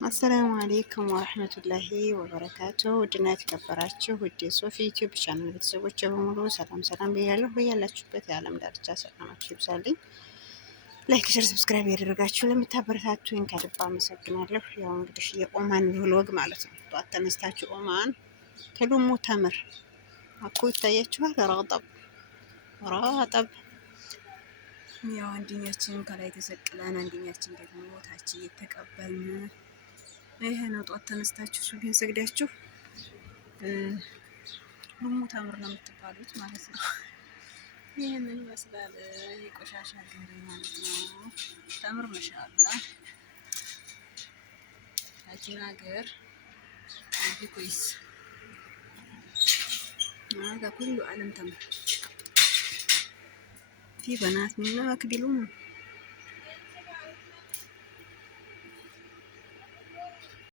አሰላሙ አሌይኩም ወረህመቱላሂ ወበረካቱ። ውድና የተከበራችሁ ውድ የሶፊ ዩቲዩብ ቻናል ቤተሰቦች በሙሉ ሰላም ሰላም ብያለሁ። በያላችሁበት የዓለም ዳርቻ ሰላማችሁ ይብዛልኝ። ላይክ፣ ሸር፣ ሰብስክራይብ ያደረጋችሁ ለምታበረታቱኝ ከልብ አመሰግናለሁ። ያው እንግዲህ የኦማን ቭሎግ ማለት ነው። ጠዋት ተነስታችሁ ኦማን ከሉሙ ተምር አኮ ይታያችኋል። ራጠብ ያው አንደኛችን ከላይ ተሰቅለን አንደኛችን ደግሞ ታች እየተቀበልን ይሄ ነው። ጧት ተነስታችሁ ሱብሂን ሰግዳችሁ ሉሙ ተምር ነው የምትባሉት ማለት ነው። ይሄንን ይመስላል የቆሻሻ ገሪ ማለት ነው። ተምር ማሻአላ ሀጂና ሀገር ቢኮይስ هذا كله علم تمر في بنات منا يكبلون